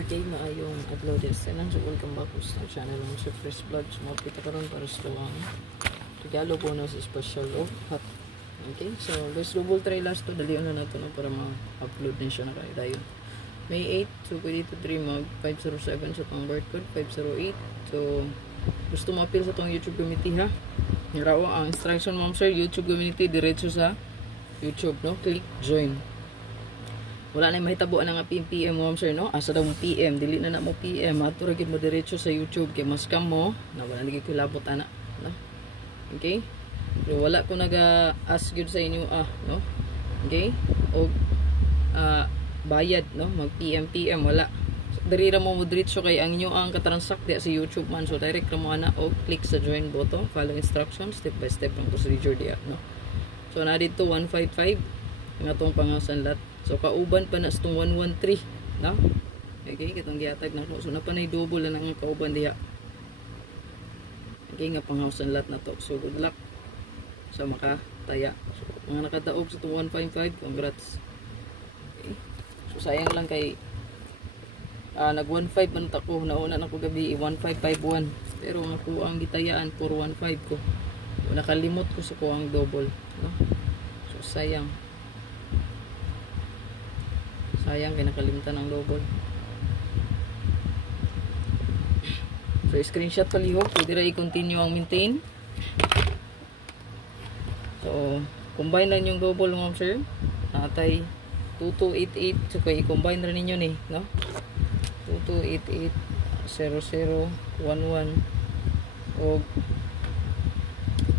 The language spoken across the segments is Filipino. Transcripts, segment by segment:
Okay, maayong uploaded silang. So, welcome back sa channel ng sa Fresh Vlog. Sumapit ka ron para sa tuwang regalo bonus special hot. Okay, so let's double try last to. Dalion na nato no, para ma-upload din siya na kayo dayon. May 8, so pwede ito 3 mag 507 sa itong barcode, 508. So, gusto mo appeal sa itong YouTube community ha. Raw ang instruction mo sir, YouTube community, diretso sa YouTube, no? Click join. Wala na mahitabo na nga PM mo sir, no? Asa daw mo PM, dili na mo PM, ato ra gid mo diretso sa YouTube kay mas kam mo na wala lagi ko labot ana, no? Okay? So, wala ko naga-ask gyud sa inyo no? Okay? O bayad, no? Mag PM wala. So, diri ra mo diretso kay ang inyo ang katransact di sa YouTube man. So direct ra mo ana o click sa join button, follow instructions step by step ang procedure diya, no? So na dito 155 ang atong pangasanlat. So kauban pa na sa itong 113, no? Okay, katong gihatag na. So na pa na double na nga kauban diha. Okay, nga panghawasan lahat na to. So good luck sa makataya. So mga nakadaog sa itong 155, congrats. Okay. So sayang lang kay nag 15 man tako, nauna na ko gabi 1551. Pero nga ko ang gitayaan 415 ko. So, nakalimot ko sa ko ang double, no? So sayang. Sayang kaya nakalimutan ang double. So screenshot palihog, pwede ra i-continue ang maintain. So combine lang yung double mga sir. Natay 2288. So kaya i-combine ra ninyo ni, no? 2288 0011 og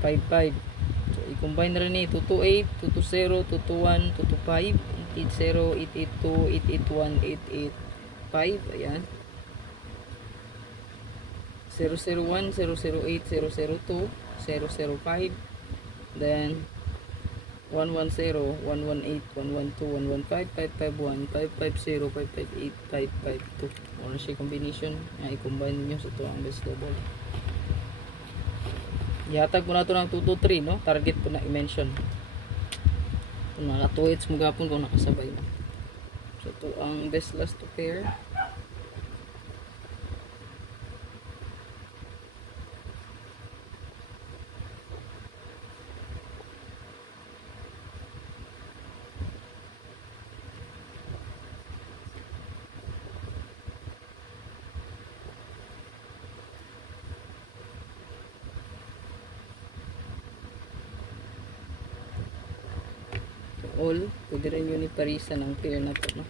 55. So i-combine ra ni 228 220 221 225 80, 882, 881, 885, ayan. 001, 008, 002, 005, then 110, 118, 112, 115, 551, 550, 558, 552. Ano siya combination na i-combine niyo sa ito ang best double. Ihatag po na ito ng 223, no? Target po na i-mention. Mga 2 hits mo gapon kung nakasabay na. So ito ang best last to pair. All, pwede rin yun iparisan ng pair na ito, no?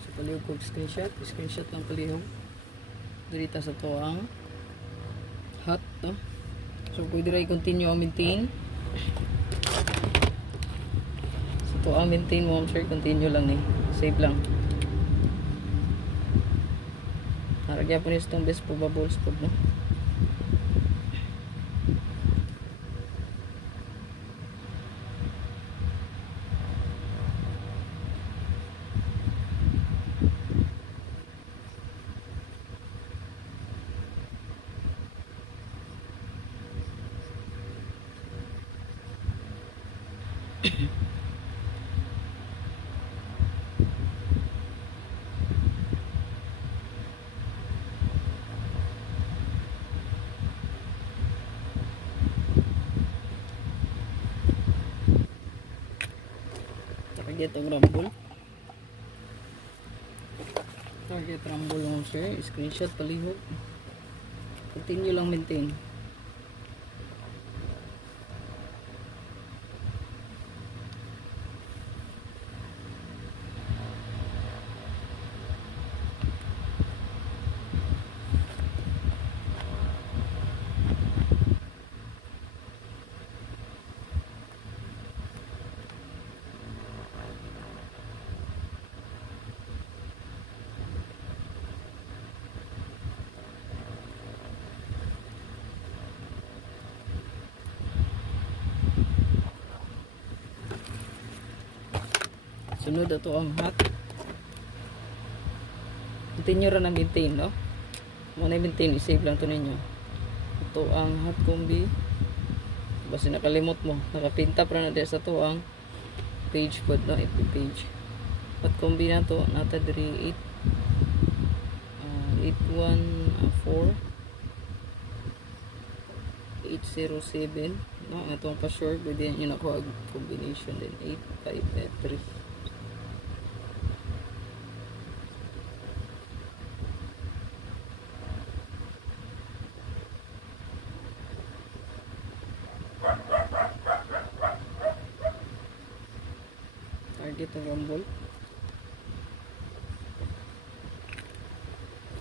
So palihog kong screenshot ng palihog dirita sa to ang hot, no? So pwede rin i-continue ang maintain. So to ang maintain mo sir, continue lang ni, save lang. Haragya po niyo itong best probables po, no? Target ang rumble. Target rumble mo sir. Screenshot palihog. Continue lang maintain. Sunod ito ang hot. Continue ra na maintain, no? Muna maintain, i-save lang ito ninyo. Ito ang hot combi. Basta nakalimot mo, nakapinta pa na sa ito ang page pod, no? Ito page. Pat kombina to nata diri 814 807 no atong pa sure pwede yun ako combination din 8583 target ang rumble.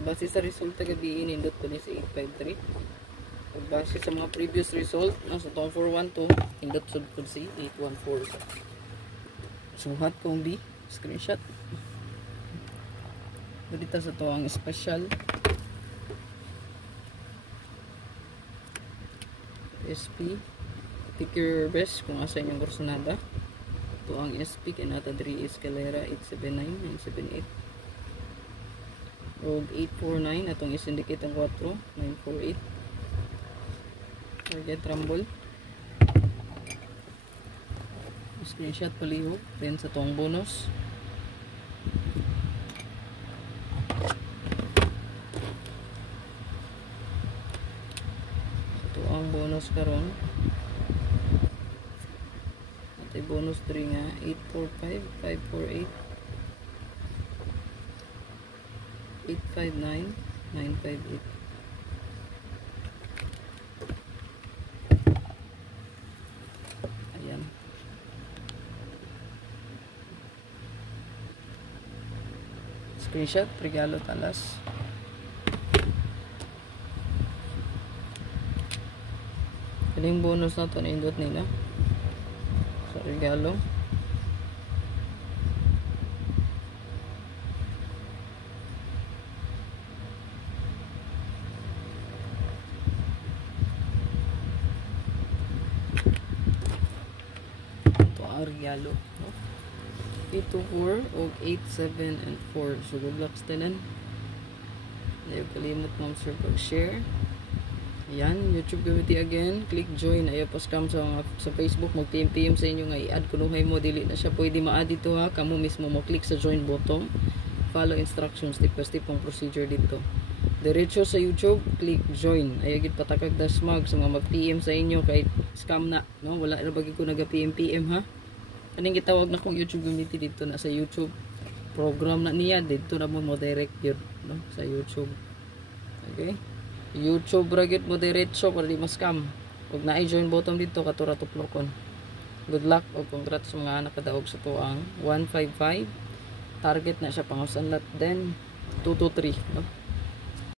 Base sa resulta gabi inindot ko ni sa 853. Pag base sa mga previous result nasa tong 412 indot sud ko si 814. Suhat kong B screenshot. Dito sa to ang special SP pick your best kung asa inyong kursunada. Ito ang SP kay nata 3 Escalera 879 978 og 849 atong isindicate ang 4 948 target rumble. Screenshot palihog then sa tong bonus ito ang bonus karon at bonus 3 nga 845 548 859 958. Ayan. Screenshot, regalo talas. Kaling bonus na to naindot nila. Sa regalo. Regalo no? 824 o 87 and 4 so good luck tanan. Ayaw kalimot ma'am sir pag-share. Ayan, YouTube community again, click join. Ayaw pa scam sa Facebook, mag PM sa inyo nga i-add kunuhay mo, dili na siya pwede ma-add dito ha, kamo mismo mo click sa join button, follow instructions step by step ang procedure dito. Diretso sa YouTube, click join. Ayaw gid patakag dasmag sa mga mag-PM sa inyo kay scam na no, wala ra bagi ko naga-PM ha. Kaning gitawag na kong YouTube community dito na sa YouTube program na niya dito na mo direct yun no sa YouTube. Okay? YouTube ra gyud mo diretso para di ma-scam. Ug naay join button dito katura tuplokon. Good luck ug congrats sa mga nakadaog sa tuang 155. Target na siya pangusanlat then 223 no.